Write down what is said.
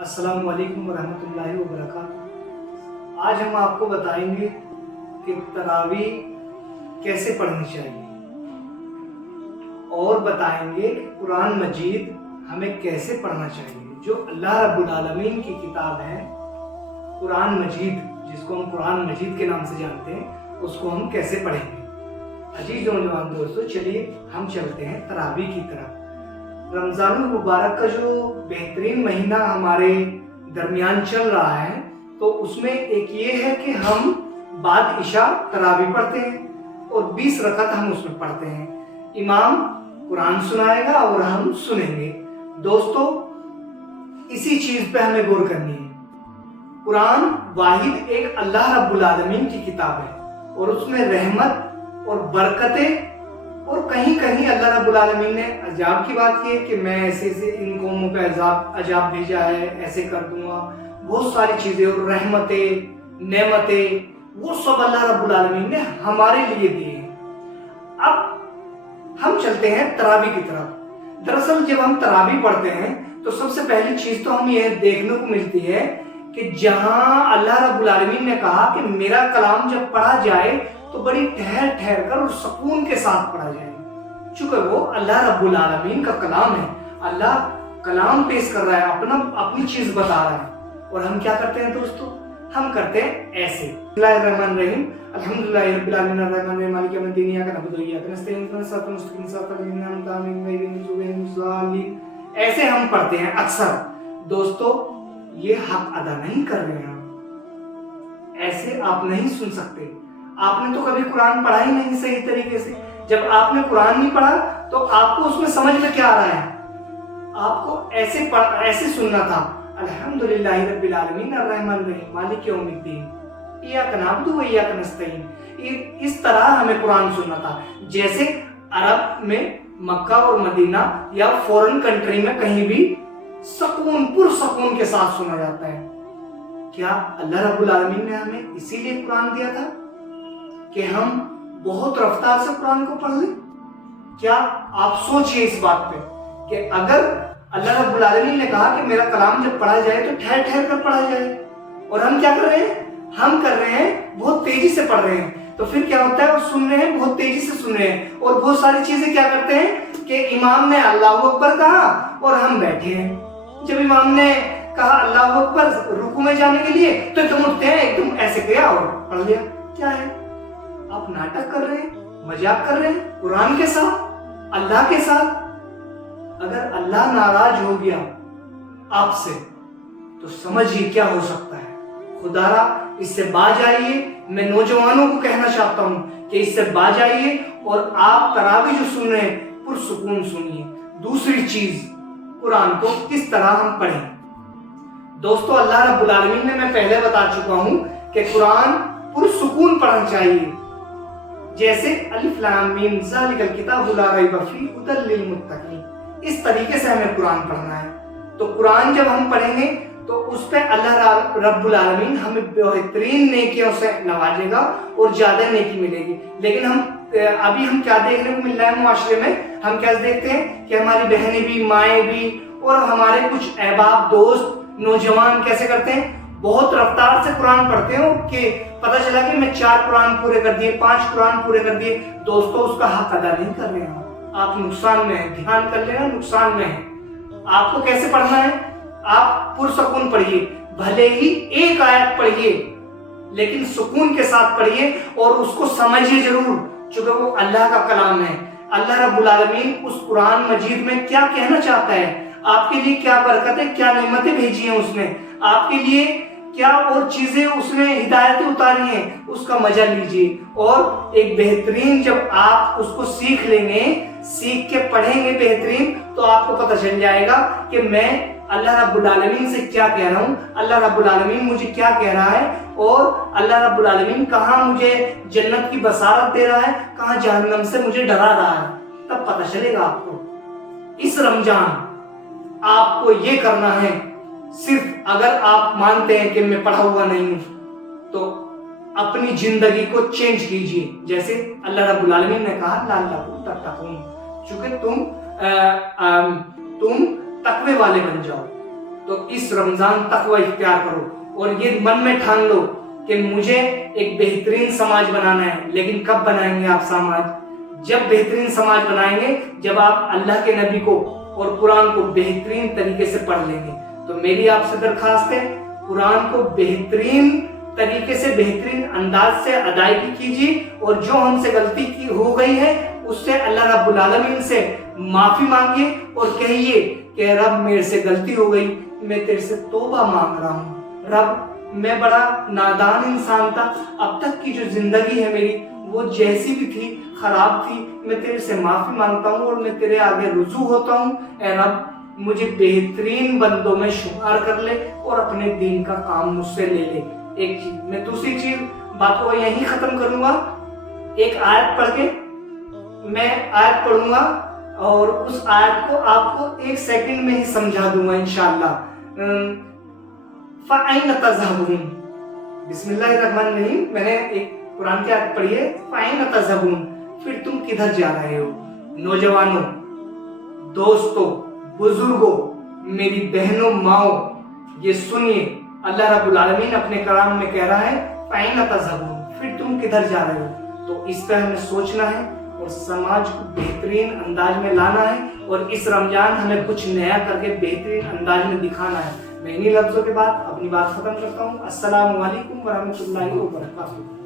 अस्सलाम वालेकुम वरहमतुल्लाहि वबरकातुहू। आज हम आपको बताएंगे कि तरावी कैसे पढ़नी चाहिए और बताएंगे कि कुरान मजीद हमें कैसे पढ़ना चाहिए। जो अल्लाह रब्बुल आलमीन की किताब है कुरान मजीद, जिसको हम कुरान मजीद के नाम से जानते हैं, उसको हम कैसे पढ़ेंगे। अजीज नौजवान दोस्तों, चलिए हम चलते हैं तरावी की तरफ। रमज़ानुल मुबारक का जो बेहतरीन महीना हमारे दरमियान चल रहा है, तो उसमें एक ये है कि हम बाद इशा तरावी पढ़ते हैं और 20 रकत हम उसमें पढ़ते हैं। इमाम कुरान सुनाएगा और हम सुनेंगे। दोस्तों, इसी चीज पे हमें गौर करनी है। कुरान वाहिद एक अल्लाह रब्बुल आलमीन की किताब है और उसमें रहमत और बरकतें, और कहीं कहीं अल्लाह रब्बुल आलमीन ने अजाब की बात की है कि मैं ऐसे इन कौमों पे अजाब भेजा है, ऐसे कर दूंगा, बहुत सारी चीजें, और रहमतें, नेमतें, वो सब अल्लाह रब्बुल आलमीन ने हमारे लिए दिए हैं। अब हम चलते हैं तरावी की तरफ। दरअसल जब हम तरावी पढ़ते हैं तो सबसे पहली चीज तो हम यह देखने को मिलती है कि जहां अल्लाह रब्बुल आलमीन ने कहा कि मेरा कलाम जब पढ़ा जाए तो बड़ी ठहर ठहर कर और सुकून के साथ पढ़ा जाए, चूंकि वो अल्लाह रब्बुल आलमीन का कलाम है। अल्लाह कलाम पेश कर रहा है, अपनी चीज बता रहा है, और हम क्या करते हैं दोस्तों? हम करते हैं ऐसे। बिस्मिल्लाहिर्रहमानिर्रहीम, अल्हम्दुलिल्लाहि रब्बिल आलमीन, अर्रहमानिर रहीम, मालिकि यौमिद्दीन, इय्याका नअबुदु व इय्याका नस्तईन, इहदिनास सिरातल मुस्तकीम, सिरातल लज़ीना अनअमता अलैहिम गैरिल मग़ज़ूबि अलैहिम वलद्दालिन। ऐसे हम पढ़ते हैं अक्सर। दोस्तों, ये हक अदा नहीं कर रहे हैं हम। ऐसे आप नहीं सुन सकते। आपने तो कभी कुरान पढ़ा ही नहीं सही तरीके से। जब आपने कुरान नहीं पढ़ा तो आपको उसमें समझ में क्या आ रहा है? आपको ऐसे सुनना था, अल्हम्दुलिल्लाहि रब्बिल आलमीन, अर्रहमानिर रहीम, मालिकि यौमिद्दीन, इय्याका नअबुदु व इय्याका नस्तईन। इस तरह हमें कुरान सुनना था, जैसे अरब में मक्का और मदीना या फॉरेन कंट्री में कहीं भी पुरसकून के साथ सुना जाता है। क्या अल्लाह रब्बुल आलमीन ने हमें इसीलिए कुरान दिया था कि हम बहुत रफ्तार से कुरान को पढ़ लें? क्या आप सोचिए इस बात पे कि अगर अल्लाह रब्बुल आलमीन ने कहा कि मेरा कलाम जब पढ़ा जाए तो ठहर ठहर कर पढ़ा जाए, और हम क्या कर रहे हैं? हम कर रहे हैं बहुत तेजी से पढ़ रहे हैं, तो फिर क्या होता है? वो सुन रहे हैं, बहुत तेजी से सुन रहे हैं, और बहुत सारी चीजें क्या करते हैं कि इमाम ने अल्लाहु अकबर कहा और हम बैठे हैं। जब इमाम ने कहा अल्लाहु अकबर रुकू में जाने के लिए, तो एकदम उठते हैं, एकदम ऐसे किया और पढ़ लिया। क्या है? आप नाटक कर रहे हैं, मजाक कर रहे हैं कुरान के साथ, अल्लाह के साथ। अगर अल्लाह नाराज हो गया आपसे तो समझिए क्या हो सकता है। खुदारा इससे बाज आइए। मैं नौजवानों को कहना चाहता हूं कि इससे बाज आइए और आप तरावी जो सुन रहे हैं पुरसुकून सुनिए। दूसरी चीज, कुरान को किस तरह हम पढ़ें। दोस्तों, अल्लाह रब्बुल आलमीन ने, मैं पहले बता चुका हूं कि कुरान पुरसुकून पढ़ना चाहिए। जैसे अलिफ लाम मीम ज़ालिकल किताबु ला रैब फीह हुदल लिल मुत्तकीन, इस तरीके से हमें कुरान पढ़ना है। तो कुरान जब हम पढ़ेंगे तो उस पे अल्लाह रब्बुल आलमीन हमें बेहतरीन नेकियों से नवाजेगा और ज्यादा नेकी मिलेगी। लेकिन अभी हम क्या देखने को मिल रहा है मुआशरे में? हम क्या देखते हैं कि हमारी बहनें भी, माएँ भी, और हमारे कुछ अहबाब, दोस्त, नौजवान कैसे करते हैं? बहुत रफ्तार से कुरान पढ़ते हैं कि पता चला कि मैं 4 कुरान पूरे कर दिए, 5 कुरान पूरे कर दिए। दोस्तों, उसका हक अदा नहीं कर रहे हैं आप, नुकसान में है। ध्यान कर लेना, नुकसान में है। आपको कैसे पढ़ना है? आप पुरसुकून पढ़िए, भले ही एक आयत पढ़िए, लेकिन सुकून के साथ पढ़िए और उसको समझिए जरूर, क्योंकि वो अल्लाह का कलाम है। अल्लाह रब्बुल आलमीन उस कुरान मजीद में क्या कहना चाहता है, आपके लिए क्या बरकतें, क्या नेमतें भेजी हैं उसने, आपके लिए क्या और चीजें उसने हिदायतें उतारी हैं, उसका मजा लीजिए। और एक बेहतरीन, जब आप उसको सीख लेंगे, सीख के पढ़ेंगे बेहतरीन, तो आपको पता चल जाएगा कि मैं अल्लाह रब्बुल आलमीन से क्या कह रहा हूँ, अल्लाह रब्बुल आलमीन मुझे क्या कह रहा है, और अल्लाह रब्बुल आलमीन कहाँ मुझे जन्नत की बसारत दे रहा है, कहाँ जहन्नम से मुझे डरा रहा है। तब पता चलेगा आपको। इस रमजान आपको ये करना है। सिर्फ अगर आप मानते हैं कि मैं पढ़ा हुआ नहीं हूं, तो अपनी जिंदगी को चेंज कीजिए। जैसे अल्लाह रब्बुल आलमीन ने कहा लअल्लकुम तत्तकून, चूंकि तुम तकवे वाले बन जाओ। تو اس رمضان تقوی اختیار کرو اور یہ من میں ٹھان لو کہ مجھے ایک بہترین سماج بنانا ہے. لیکن کب بنائیں گے آپ سماج؟ جب بہترین سماج بنائیں گے جب آپ اللہ کے نبی کو اور قرآن کو بہترین طریقے سے پڑھ لیں گے. تو میری آپ سے درخواست ہے قرآن کو بہترین طریقے سے بہترین انداز سے ادائیگی کیجیے اور جو ہم سے غلطی کی ہو گئی ہے اس سے اللہ رب العالمین سے معافی مانگیے اور کہیے کہ رب میرے سے غلطی ہو گئی, میں تیرے سے توبہ مانگ رہا ہوں. رب میں بڑا نادان انسان تھا, اب تک کی جو زندگی ہے میری وہ جیسی بھی تھی خراب تھی, میں تیرے سے معافی مانگتا ہوں اور میں تیرے آگے رجوع ہوتا ہوں. اے رب مجھے بہترین بندوں میں شمار کر لے اور اپنے دین کا کام مجھ سے لے لے. ایک چیز میں دوسری چیز بات کو یہیں ختم کروں گا, ایک آیت پڑھ کے میں آیت پڑھوں گا اور اس آیت کو آپ کو 1 سیکنڈ میں ہی سمجھا دوں گا انشاءاللہ. فَأَيْنَ تَذْهَبُونَ, بسم اللہ الرحمن الرحیم. میں نے ایک قرآن کی آیت پڑھی ہے, فَأَيْنَ تَذْهَبُونَ, پھر تم کدھر جا رہے ہو. نوجوانوں, دوستوں, بزرگوں, میری بہنوں, ماؤں, یہ سنیے اللہ رب العالمین اپنے کلام میں کہہ رہا ہے فَأَيْنَ تَذْهَبُونَ, پھر تم کدھر جا رہے ہو. تو اس پہ ہمیں سوچنا ہے اور سماج کو بہترین انداز میں لانا ہے اور اس رمضان ہمیں کچھ نیا کر کے بہترین انداز میں دکھانا ہے. میں انہی لفظوں کے بعد اپنی بات ختم کرتا ہوں. السلام علیکم ورحمۃ اللہ وبرکاتہ.